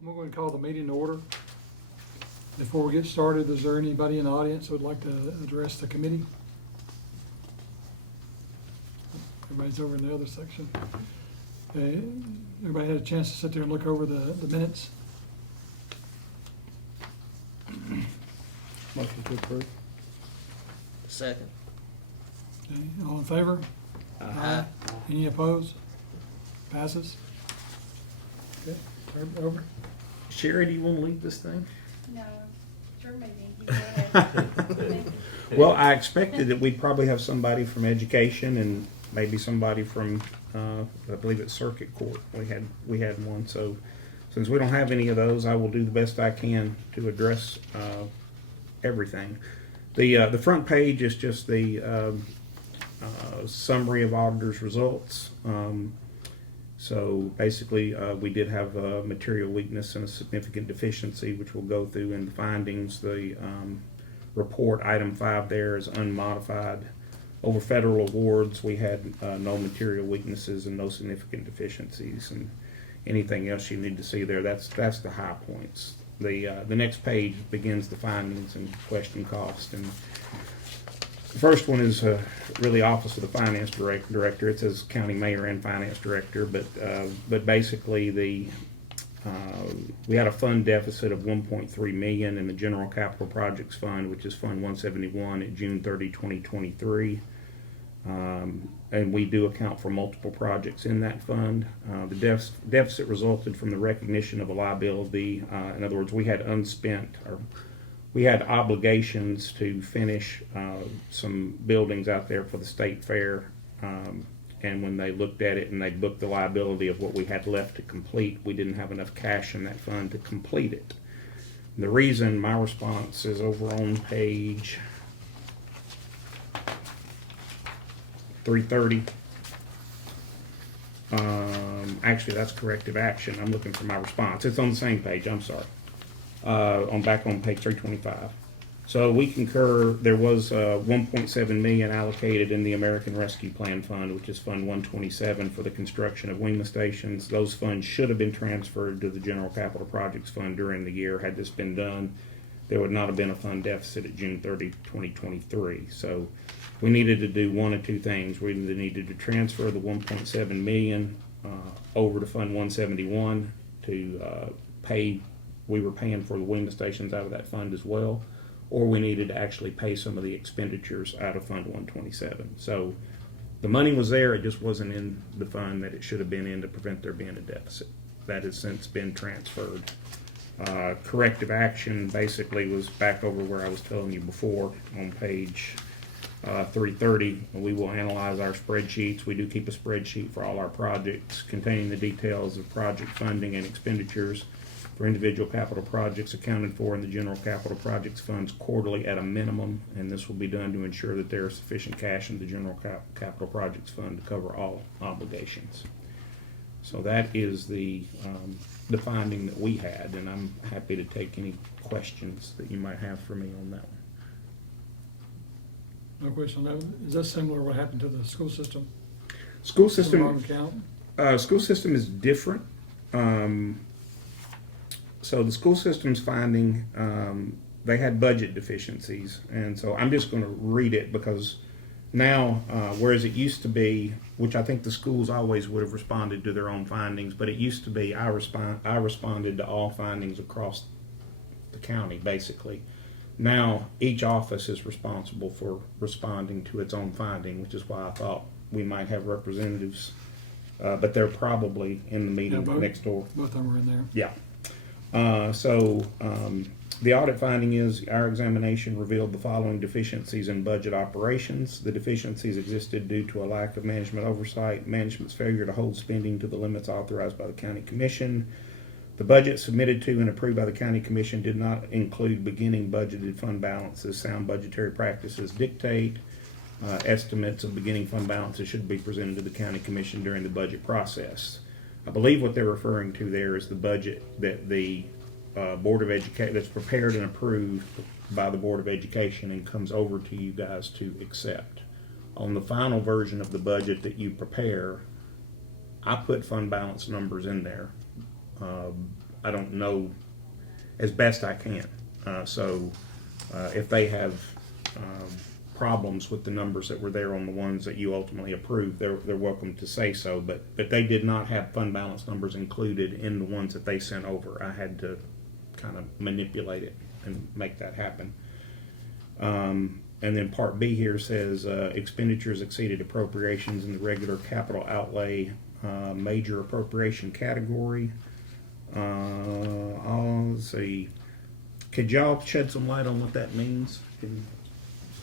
I'm going to call the meeting to order. Before we get started, is there anybody in the audience who would like to address the committee? Everybody's over in the other section. Okay. Everybody had a chance to sit there and look over the minutes? Motion to approve. Second. Okay, all in favor? Aye. Any opposed? Passes. Okay, turn it over. Sherry, do you want to lead this thing? No, it's your meeting. You go ahead. Well, I expected that we'd probably have somebody from education and maybe somebody from, I believe it's circuit court. We had one. So since we don't have any of those, I will do the best I can to address everything. The front page is just the summary of auditors' results. So basically, we did have a material weakness and a significant deficiency, which we'll go through in the findings. The report, item 5 there, is unmodified. Over federal awards, we had no material weaknesses and no significant deficiencies. And anything else you need to see there, that's the high points. The next page begins the findings and question cost. And the first one is really Office of the Finance Director. It says County Mayor and Finance Director, but basically we had a fund deficit of $1.3 million in the General Capital Projects Fund, which is Fund 171 at June 30, 2023. And we do account for multiple projects in that fund. The deficit resulted from the recognition of a liability. In other words, we had we had obligations to finish some buildings out there for the state fair, and when they looked at it and they booked the liability of what we had left to complete, we didn't have enough cash in that fund to complete it. And the reason, my response is over on page 330. Actually, that's corrective action. I'm looking for my response. It's on the same page. I'm sorry. Back on page 325. So we concur there was $1.7 million allocated in the American Rescue Plan Fund, which is Fund 127 for the construction of WEMA stations. Those funds should have been transferred to the General Capital Projects Fund during the year. Had this been done, there would not have been a fund deficit at June 30, 2023. So we needed to do one of two things. We needed to transfer the $1.7 million over to Fund 171 to pay. We were paying for the WEMA stations out of that fund as well, or we needed to actually pay some of the expenditures out of Fund 127. So the money was there, it just wasn't in the fund that it should have been in to prevent there being a deficit. That has since been transferred. Corrective action basically was back over where I was telling you before on page 330. We will analyze our spreadsheets. We do keep a spreadsheet for all our projects containing the details of project funding and expenditures for individual capital projects accounted for in the General Capital Projects Funds quarterly at a minimum, and this will be done to ensure that there is sufficient cash in the General Capital Projects Fund to cover all obligations. So that is the finding that we had, and I'm happy to take any questions that you might have for me on that one. No question on that. Is that similar to what happened to the school system? School The wrong system, account? school system is different. So the school system's finding, they had budget deficiencies, and so I'm just going to read it because now, whereas it used to be, which I think the schools always would have responded to their own findings, but it used to be I responded to all findings across the county, basically. Now, each office is responsible for responding to its own finding, which is why I thought we might have representatives, but they're probably in the meeting next door. Both of them are in there. Yeah. The audit finding is our examination revealed the following deficiencies in budget operations. The deficiencies existed due to a lack of management oversight, management's failure to hold spending to the limits authorized by the county commission. The budget submitted to and approved by the county commission did not include beginning budgeted fund balances. Sound budgetary practices dictate estimates of beginning fund balances should be presented to the county commission during the budget process. I believe what they're referring to there is the budget that the Board of Education, that's prepared and approved by the Board of Education and comes over to you guys to accept. On the final version of the budget that you prepare, I put fund balance numbers in there. don't know as best I can. So if they have problems with the numbers that were there on the ones that you ultimately approved, they're welcome to say so. But they did not have fund balance numbers included in the ones that they sent over. I had to kind of manipulate it and make that happen. And then Part B here says expenditures exceeded appropriations in the regular capital outlay major appropriation category. Let's see. Could y'all shed some light on what that means?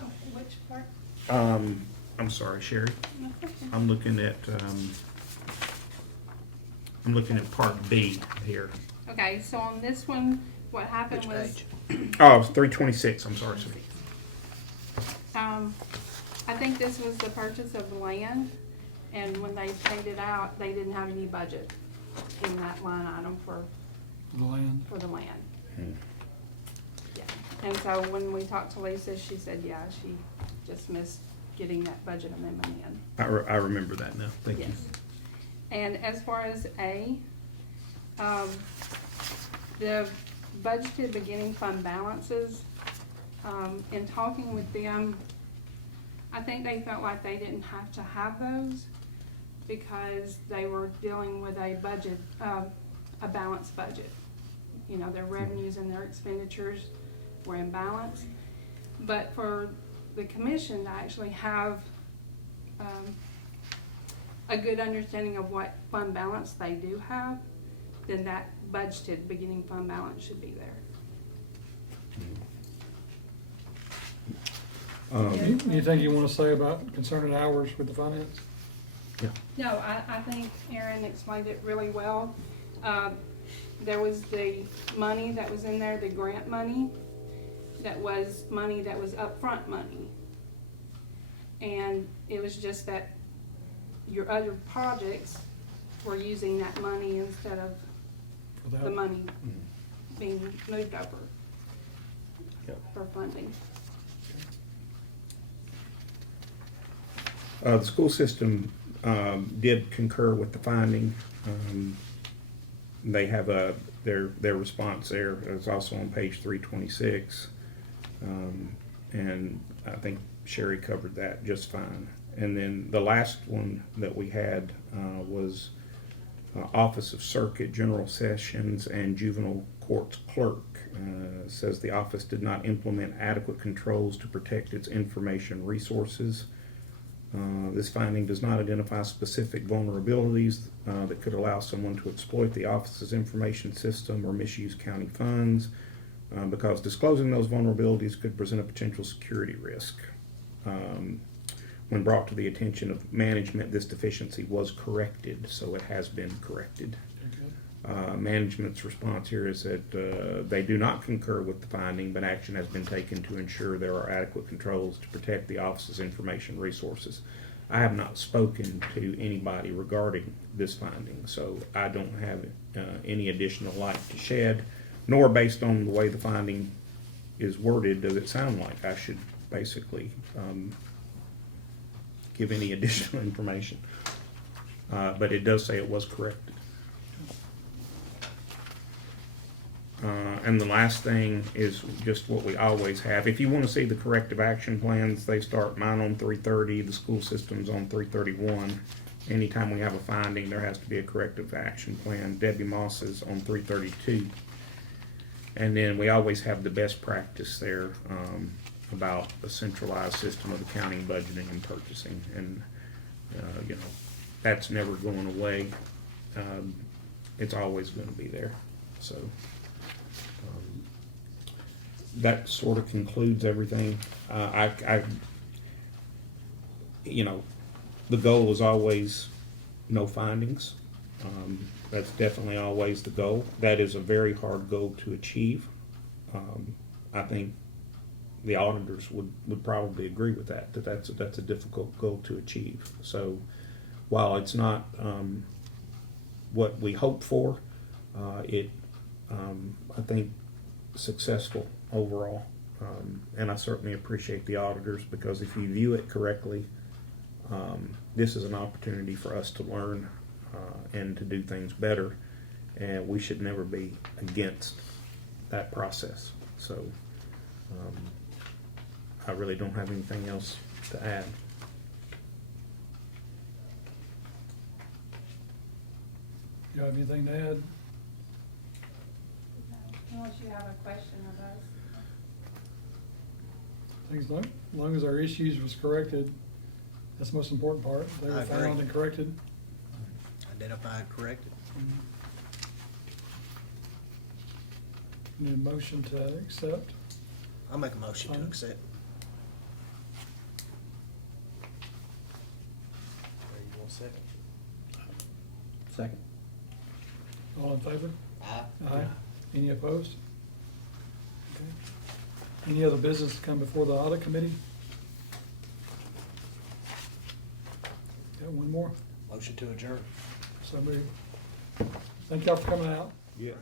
Oh, which part? I'm sorry, Sherry. No question. I'm looking at Part B here. Okay, so on this one, what happened Which was, page? Oh, it's 326. I'm sorry, sir. I think this was the purchase of the land, and when they paid it out, they didn't have any budget in that line item for The land. the land. Yeah, and so when we talked to Lisa, she said, yeah, she just missed getting that budget amendment in. I remember that now. Thank you. Yes. And as far as A, the budgeted beginning fund balances, in talking with them, I think they felt like they didn't have to have those because they were dealing with a budget, a balanced budget. You know, their revenues and their expenditures were in balance. But for the commission to actually have a good understanding of what fund balance they do have, then that budgeted beginning fund balance should be there. Anything you want to say about concerning hours with the finance? No, I think Aaron explained it really well. There was the money that was in there, the grant money, that was money that was upfront money. And it was just that your other projects were using that money instead of the money being moved over Yep. for funding. The school system did concur with the finding. They have their response there. It's also on page 326. And I think Sherry covered that just fine. And then the last one that we had was Office of Circuit, General Sessions, and Juvenile Courts Clerk. Says the office did not implement adequate controls to protect its information resources. This finding does not identify specific vulnerabilities that could allow someone to exploit the office's information system or misuse county funds, because disclosing those vulnerabilities could present a potential security risk. When brought to the attention of management, this deficiency was corrected, so it has been corrected. Management's response here is that they do not concur with the finding, but action has been taken to ensure there are adequate controls to protect the office's information resources. I have not spoken to anybody regarding this finding, so I don't have any additional light to shed, nor based on the way the finding is worded, does it sound like I should basically give any additional information. But it does say it was corrected. And the last thing is just what we always have. If you want to see the corrective action plans, they start mine on 330, the school system's on 331. Anytime we have a finding, there has to be a corrective action plan. Debbie Moss is on 332. And then we always have the best practice there about a centralized system of accounting, budgeting, and purchasing. And, you know, that's never going away. It's always going to be there. So that sort of concludes everything. You know, the goal is always no findings. That's definitely always the goal. That is a very hard goal to achieve. I think the auditors would probably agree with that's a difficult goal to achieve. So while it's not what we hope for, I think successful overall. And I certainly appreciate the auditors, because if you view it correctly, this is an opportunity for us to learn and to do things better. and we should never be against that process. So, I really don't have anything else to add. You have anything to add? Unless you have a question of us. I think as long as our issues was corrected, that's the most important part. They I were agree. found and corrected. Identified, corrected. Need a motion to accept. I'll make a motion to Fine. accept. You want a second? Second. All in favor? Aye. Aye. Any opposed? Okay. Any other business to come before the audit committee? Got one more? Motion to adjourn. So moved. Thank y'all for coming out. Yes.